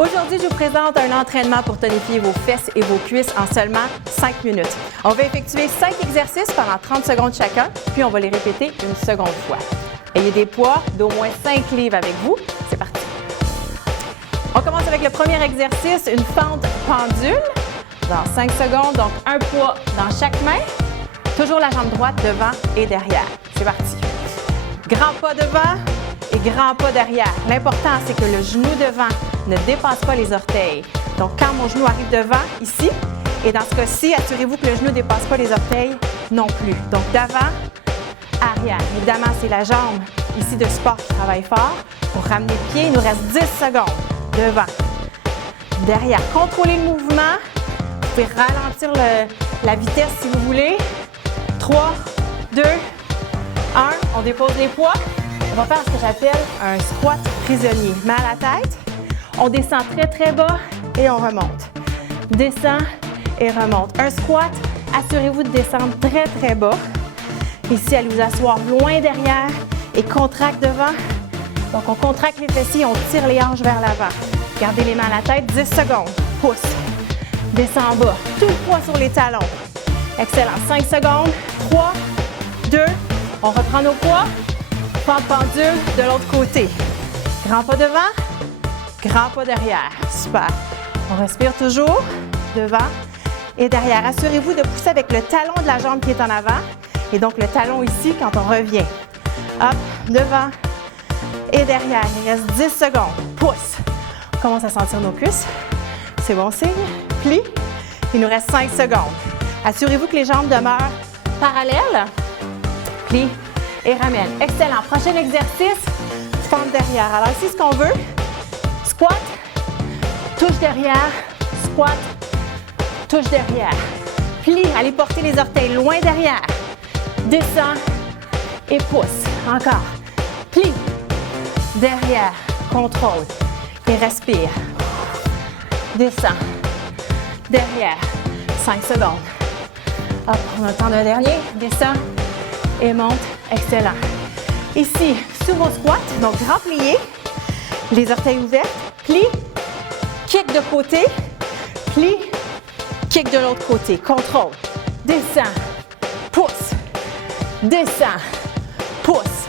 Aujourd'hui, je vous présente un entraînement pour tonifier vos fesses et vos cuisses en seulement 5 minutes. On va effectuer 5 exercices pendant 30 secondes chacun, puis on va les répéter une seconde fois. Ayez des poids d'au moins 5 livres avec vous. C'est parti! On commence avec le premier exercice, une fente pendule. Dans 5 secondes, donc un poids dans chaque main. Toujours la jambe droite devant et derrière. C'est parti! Grand pas devant et grand pas derrière. L'important, c'est que le genou devant ne dépasse pas les orteils. Donc, quand mon genou arrive devant, ici, et dans ce cas-ci, assurez-vous que le genou ne dépasse pas les orteils non plus. Donc, d'avant, arrière. Évidemment, c'est la jambe ici de support qui travaille fort. Pour ramener le pied, il nous reste 10 secondes. Devant, derrière. Contrôlez le mouvement. Vous pouvez ralentir la vitesse si vous voulez. 3, 2, 1. On dépose les poids. On va faire ce que j'appelle un squat prisonnier. Main à la tête. On descend très, très bas et on remonte. Descend et remonte. Un squat, assurez-vous de descendre très, très bas. Ici, allez vous asseoir loin derrière et contracte devant. Donc, on contracte les fessiers, on tire les hanches vers l'avant. Gardez les mains à la tête, 10 secondes. Pousse. Descend en bas. Tout le poids sur les talons. Excellent. 5 secondes. 3, 2, on reprend nos poids. Fente pendule de l'autre côté. Grand pas devant. Grand pas derrière. Super. On respire toujours. Devant et derrière. Assurez-vous de pousser avec le talon de la jambe qui est en avant. Et donc, le talon ici quand on revient. Hop, devant et derrière. Il reste 10 secondes. Pousse. On commence à sentir nos cuisses. C'est bon signe. Plie. Il nous reste 5 secondes. Assurez-vous que les jambes demeurent parallèles. Plie et ramène. Excellent. Prochain exercice, fente derrière. Alors ici, ce qu'on veut, squat, touche derrière, squat, touche derrière. Plie, allez porter les orteils loin derrière. Descends et pousse. Encore. Plie, derrière, contrôle et respire. Descends, derrière, 5 secondes. Hop, on a le temps d'un dernier. Descends et monte. Excellent. Ici, sous vos squats, donc grand plié, les orteils ouverts, plie, kick de côté, plie, kick de l'autre côté. Contrôle. Descends, pousse, descends, pousse.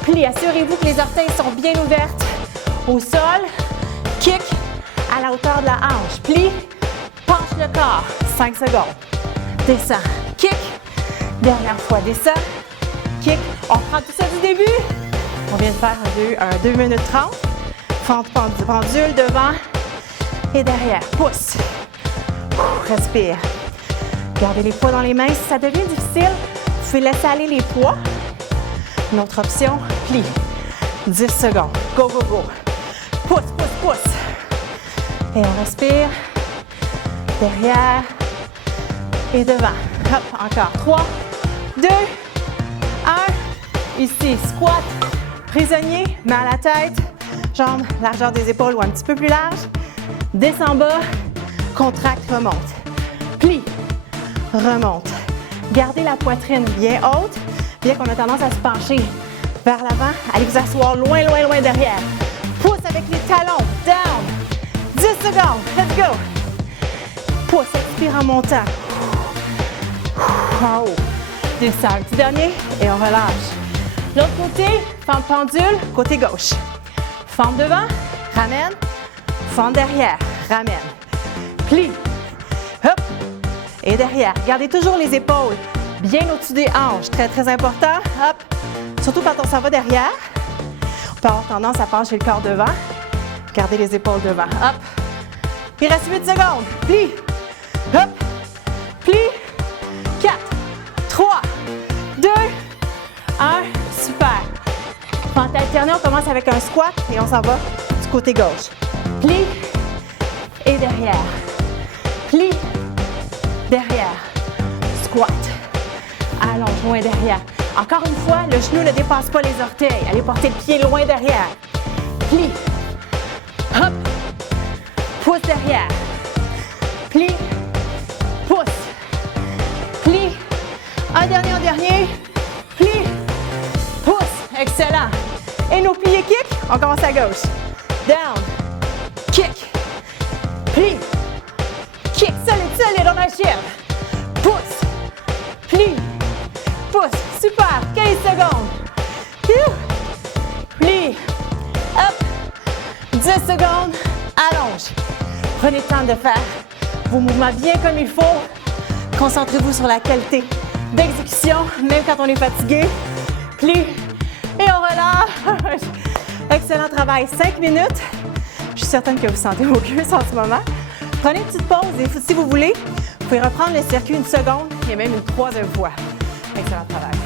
Plie. Assurez-vous que les orteils sont bien ouvertes au sol. Kick à la hauteur de la hanche. Plie, penche le corps. 5 secondes. Descends, kick. Dernière fois, descends, kick. On reprend tout ça du début. On vient de faire un 2 minutes 30. Fente pendule devant et derrière. Pousse. Respire. Gardez les poids dans les mains. Si ça devient difficile, vous pouvez laisser aller les poids. Une autre option, plie. 10 secondes. Go, go, go. Pousse, pousse, pousse. Et on respire. Derrière et devant. Hop, encore. 3, 2, 1. Ici, squat, prisonnier, main à la tête, jambes, largeur des épaules ou un petit peu plus large. Descends bas, contracte, remonte. Plie, remonte. Gardez la poitrine bien haute, bien qu'on a tendance à se pencher vers l'avant. Allez vous asseoir loin, loin, loin derrière. Pousse avec les talons, down. 10 secondes, let's go. Pousse, expire en montant. En haut. Descends, un petit dernier et on relâche. L'autre côté, fente pendule, côté gauche. Fente devant, ramène. Fente derrière, ramène. Plie. Hop. Et derrière. Gardez toujours les épaules bien au-dessus des hanches. Très, très important. Hop. Surtout quand on s'en va derrière. On peut avoir tendance à pencher le corps devant. Gardez les épaules devant. Hop. Il reste 8 secondes. Plie. Hop. Plie. 4, 3, 2, 1. Super. Fente alternée, on commence avec un squat et on s'en va du côté gauche. Plie et derrière. Plie, derrière. Squat. Allonge loin derrière. Encore une fois, le genou ne dépasse pas les orteils. Allez porter le pied loin derrière. Plie. Hop. Pousse derrière. Plie. Pousse. Plie. Un dernier. Plie. Pousse. Excellent. Et nos pliés kick, on commence à gauche. Down. Kick. pied dans ma chaise. Pousse, plie, pousse. Super. 15 secondes. Plie. Hop. 10 secondes. Allonge. Prenez le temps de faire vos mouvements bien comme il faut. Concentrez-vous sur la qualité d'exécution, même quand on est fatigué. Plie. Et on relâche. Excellent travail. 5 minutes. Je suis certaine que vous sentez vos cuisses en ce moment. Prenez une petite pause et si vous voulez, vous pouvez reprendre le circuit une seconde et même une troisième fois. Excellent travail.